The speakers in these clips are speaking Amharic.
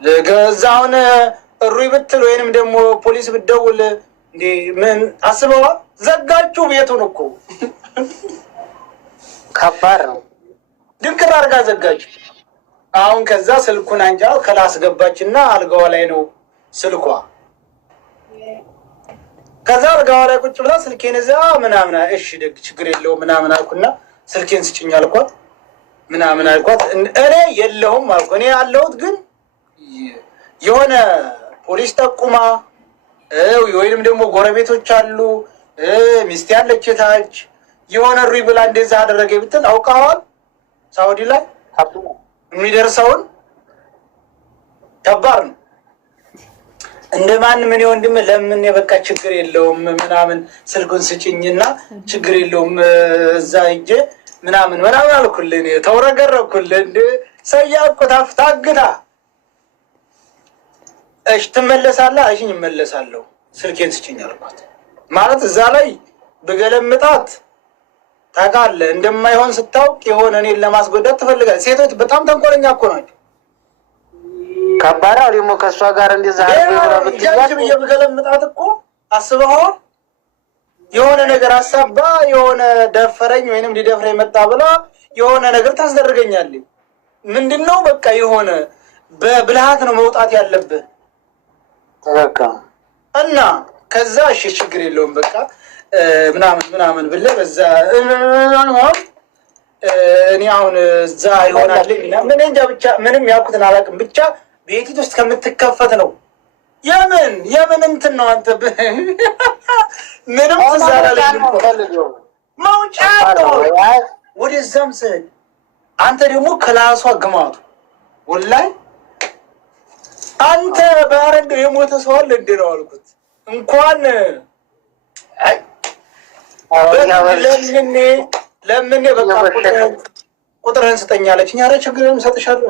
ለገዛውን እሩይ ብትል ወይንም ደግሞ ፖሊስ ብትደውል እንዴ ምን አስበዋ ዘጋችሁ ቤቱን እኮ ከባድ ነው። ድንቅር አድርጋ ዘጋችሁ። አሁን ከዛ ስልኩን አንጃ ክላስ ገባችና አልጋዋ ላይ ነው ስልኳ። ከዛ አልጋዋ ላይ ቁጭ ብላ ስልኬን እዛ ምናምን እሺ ደግ ችግር የለውም ምናምን አልኩና ስልኬን ስጭኝ አልኳት ምናምን አልኳት። እኔ የለሁም አልኩ። እኔ ያለሁት ግን የሆነ ፖሊስ ጠቁማ ወይንም ደግሞ ጎረቤቶች አሉ ሚስት ያለች ታች የሆነ ሩይ ብላ እንደዛ አደረገ ብትል አውቃዋል። ሳውዲ ላይ የሚደርሰውን ከባድ ነው። እንደማን ምን ወንድም ለምን የበቃ ችግር የለውም ምናምን ስልኩን ስጭኝና ችግር የለውም እዛ ሂጄ ምናምን አልኩልህ። ተውረገረኩልህ እንደ ሰያቁ ታግታ እሺ ትመለሳለህ አይሽኝ እመለሳለሁ ስልኬን ስጭኝ አልኳት። ማለት እዛ ላይ በገለምጣት ታውቃለህ እንደማይሆን ስታውቅ የሆነ እኔን ለማስጎዳት ትፈልጋለህ። ሴቶች በጣም ተንኮለኛ እኮ ናቸው። ከባድ ደግሞ ከእሷ ጋር እንደዛ ብዬ በገለምጣት እኮ አስበኸው የሆነ ነገር አሳባ የሆነ ደፈረኝ ወይንም ሊደፍረኝ መጣ ብላ የሆነ ነገር ታስደርገኛለች። ምንድነው በቃ የሆነ በብልሃት ነው መውጣት ያለብህ እና ከዛ እሺ ችግር የለውም በቃ ምናምን ብለህ በዛ እኔ አሁን እዛ ይሆናል ምን እንጃ ብቻ ምንም ያልኩትን አላውቅም። ብቻ ቤቲት ውስጥ ከምትከፈት ነው የምን እንትን ነው አንተ ምንም ትዛላለህ መውጫ ነው ወደዛም ስል አንተ ደግሞ ክላሷ ግማቱ ወላሂ አንተ ባረንዶ የሞተ ሰው አለ እንዴ ነው አልኩት። እንኳን ለምን በቃ ቁጥርህን ስጠኝ አለችኝ። ኧረ ችግር የለም እሰጥሻለሁ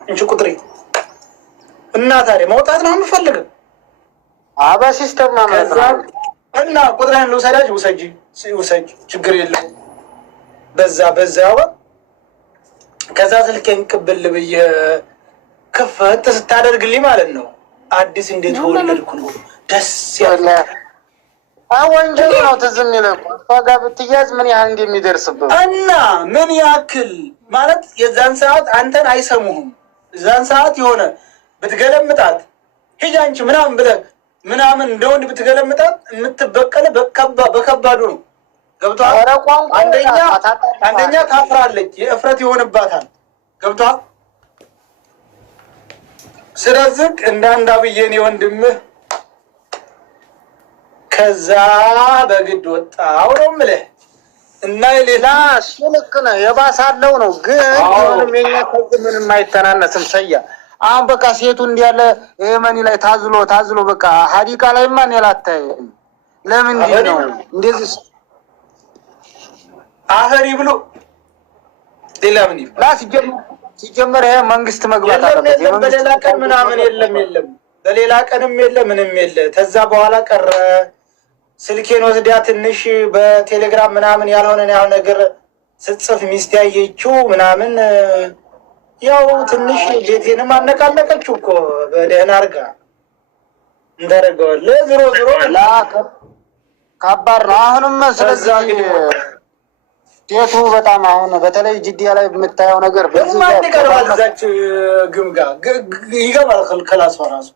እንጂ ቁጥሬ እና ታዲያ መውጣት ነው የምፈልገው በሲስተም እና ቁጥርህን ልውሰዳች ውሰጅ ችግር የለም በዛ ከዛ ስልኬን ቅብል ብዬ ክፍት ስታደርግልኝ ማለት ነው አዲስ እንዴት ወለድኩ ነው ደስ ያለ ወንጀል ነው። ትዝ የሚለው እሷ ጋር ብትያዝ ምን ያህል እንደሚደርስብህ እና ምን ያክል ማለት የዛን ሰዓት አንተን አይሰሙህም። የዛን ሰዓት የሆነ ብትገለምጣት ሂጂ አንቺ ምናምን ብለህ ምናምን እንደ ወንድ ብትገለምጣት የምትበቀለ በከባዱ ነው። ገብቶሃል? አንደኛ ታፍራለች፣ የእፍረት ይሆንባታል። ገብቶሃል? ስለዚህ እንደ አንድ አብዬን ወንድምህ ከዛ በግድ ወጣው ነው የምልህ። እና ሌላ እሱ ልክ ነህ የባሳለው ነው ግን ቢሆንም የኛ ከዚህ ምንም አይተናነስም። ሰያ አሁን በቃ ሴቱ እንዲያለ የመኒ ላይ ታዝሎ በቃ ሀዲቃ ላይ ማን ያላታይ ለምንድን ነው እንደዚህ አፈሪ ብሎ ሌላ ምን ይባል? ሲጀመር ይሄ መንግስት መግባት አለበት። በሌላ ቀን ምናምን የለም በሌላ ቀንም ምንም የለ። ከዛ በኋላ ቀረ ስልኬን ወስዳ ትንሽ በቴሌግራም ምናምን ያልሆነ ያው ነገር ስትጽፍ ሚስት ያየችው ምናምን ያው ትንሽ ቤቴንም አነቃነቀችው እኮ በደህና አድርጋ እንዳደረገዋል። ዞሮ ከባድ ነው። አሁንም ስለዚህ ሴቱ በጣም አሁን በተለይ ጅዲያ ላይ የምታየው ነገር በዚህ እዛች ግምጋ ይገባል ከላሷ ራሱ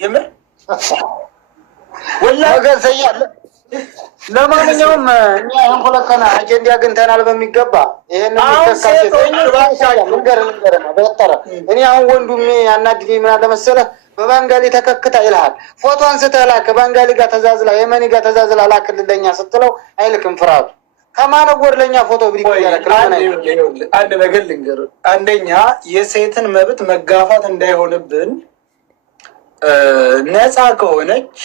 የምር ወላሂ ገዘያለ። ለማንኛውም እኛ አሁን ሁለከና አጀንዳ አግኝተናል በሚገባ ይሄንን እኔ አሁን ወንዱም ያናድደኝ ምን አለ መሰለህ በባንጋሊ ተከክታ ይልሃል ፎቶ አንስተህ ላክ ባንጋሊ ጋር ተዛዝላ የመኒ ጋር ተዛዝላ ላክልለኛ ስትለው አይልክም ፍራቱ ከማነጎር ለኛ ፎቶ ብሪክ ያደረክልኝ። አንድ ነገር ልንገርህ፣ አንደኛ የሴትን መብት መጋፋት እንዳይሆንብን ነፃ ከሆነች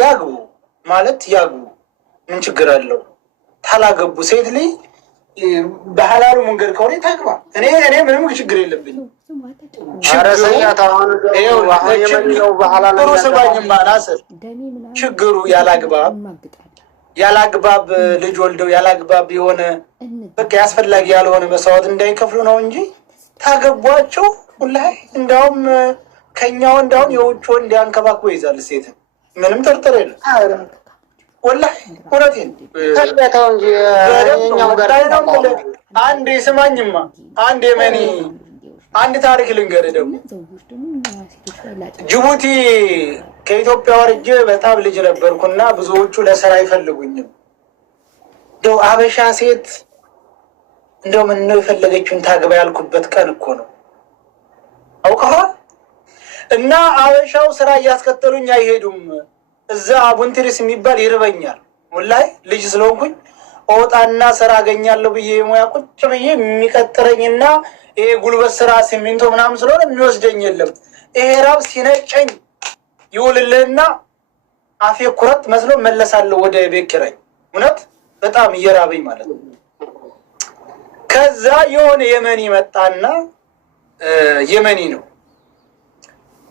ያግቡ ማለት ያግቡ ምን ችግር አለው? ታላገቡ ሴት ልጅ በሐላሉ መንገድ ከሆነ ታግባ። እኔ ምንም ችግር የለብኝም። ችግሩ ያላግባብ ልጅ ወልደው ያላግባብ የሆነ በቃ ያስፈላጊ ያልሆነ መስዋዕት እንዳይከፍሉ ነው እንጂ ታገቧቸው ወላሂ እንደውም ከኛው እንደውም የውጭ ወንድ ያንከባክቦ ይዛል ሴትን ምንም ጥርጥር የለም። ወላሂ እውነቴን ተው እንጂ አንድ ስማኝማ፣ አንድ የመኒ አንድ ታሪክ ልንገርህ። ደግሞ ጅቡቲ ከኢትዮጵያ ወርጄ በጣም ልጅ ነበርኩና ብዙዎቹ ለስራ አይፈልጉኝም። እንደው አበሻ ሴት እንደው ምን ነው የፈለገችውን ታግባ ያልኩበት ቀን እኮ ነው አውቀዋል። እና አበሻው ስራ እያስከተሉኝ አይሄዱም። እዛ አቡንትሪስ የሚባል ይርበኛል። ወላሂ ልጅ ስለሆንኩኝ እወጣና ስራ አገኛለሁ ብዬ ሙያ ቁጭ ብዬ የሚቀጥረኝና ይሄ ጉልበት ስራ ሲሚንቶ ምናምን ስለሆነ የሚወስደኝ የለም። ይሄ ራብ ሲነጨኝ ይውልልህና አፌ ኩረት መስሎ መለሳለሁ ወደ ቤት ኪራይ። እውነት በጣም እየራበኝ ማለት ነው። ከዛ የሆነ የመኒ መጣና የመኒ ነው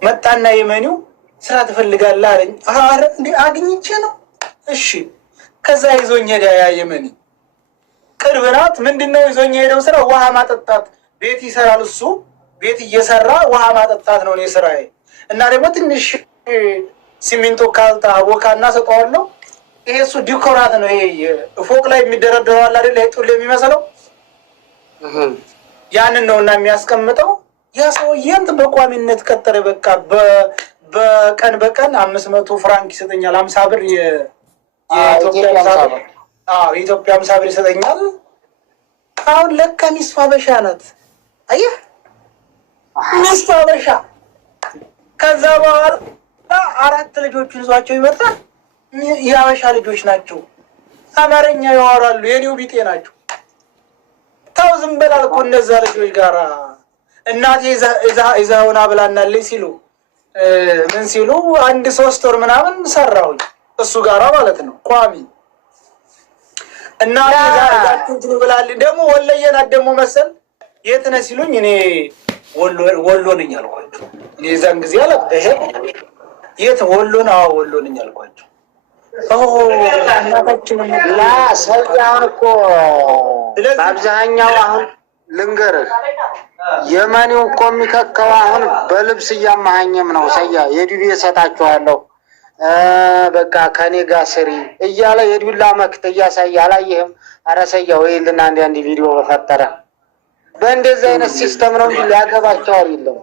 መጣና የመኒው ስራ ትፈልጋለህ አለኝ። አረ እንዴ አግኝቼ ነው። እሺ ከዛ ይዞኝ ሄዳ ያ የመኒ ቅርብ ናት። ምንድነው ይዞኝ ሄደው ስራ ውሃ ማጠጣት። ቤት ይሰራል እሱ ቤት እየሰራ ውሃ ማጠጣት ነው እኔ ስራዬ። እና ደግሞ ትንሽ ሲሚንቶ ካልታ ቦካና ሰጠዋለሁ። ይሄ እሱ ዲኮራት ነው። ይሄ ፎቅ ላይ የሚደረደረው አለ አይደል ጡል የሚመስለው ያንን ነውና የሚያስቀምጠው። ያ ሰውዬን በቋሚነት ቀጠረ። በቃ በቀን 500 ፍራንክ ይሰጠኛል። 50 ብር የኢትዮጵያ 50 ብር ይሰጠኛል። አሁን ለካ ሚስቱ አበሻ ናት። አየህ ሚስቱ አበሻ። ከዛ በኋላ 4 ልጆቹን ይዟቸው ይመጣል። የአበሻ ልጆች ናቸው። አማርኛ ያወራሉ። የኔው ቢጤ ናቸው። ታው ዝም በላል እኮ እነዛ ልጆች ጋራ እናቴ ይዛውና ብላናለች ሲሉ ምን ሲሉ 1-3 ወር ምናምን ሰራሁኝ እሱ ጋራ ማለት ነው ቋሚ። እናቴ ይዛችሁ ብላልኝ ደግሞ ወለየናት ደግሞ መሰል የት ነህ ሲሉኝ እኔ ወሎ ነኝ አልኳቸው። እኔ የዛን ጊዜ አለ የት ወሎ ነው? አዎ ወሎ ነኝ አልኳቸው። ላ ሰያውን እኮ በአብዛኛው አሁን ልንገርህ የመኒው እኮ የሚከከው አሁን በልብስ እያማሃኘም ነው። ሰያ የዱቤ እሰጣችኋለሁ በቃ ከኔ ጋር ስሪ እያለ የዱላ መክት እያሳየ አላየህም? ኧረ ሰያ ወይልና አንድ ቪዲዮ በፈጠረ በእንደዚህ አይነት ሲስተም ነው እንጂ ሊያገባቸው አይደለም።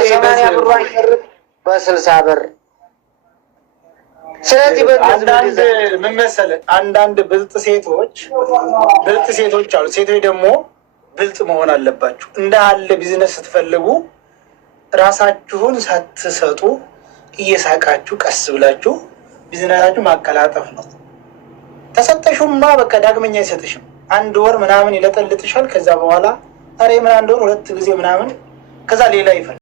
የ80 ብሯን ሸርጥ በ60 ብር። ስለዚህ ምን መሰለህ አንዳንድ ብልጥ ሴቶች አሉ። ሴቶች ደግሞ ብልጥ መሆን አለባችሁ። እንደ አለ ቢዝነስ ስትፈልጉ ራሳችሁን ሳትሰጡ እየሳቃችሁ ቀስ ብላችሁ ቢዝነሳችሁ ማቀላጠፍ ነው። ተሰጠሹማ በቃ ዳግመኛ አይሰጥሽም። 1 ወር ምናምን ይለጠልጥሻል። ከዛ በኋላ አሬ ምን 1 ወር 2 ጊዜ ምናምን ከዛ ሌላ ይፈልጋል።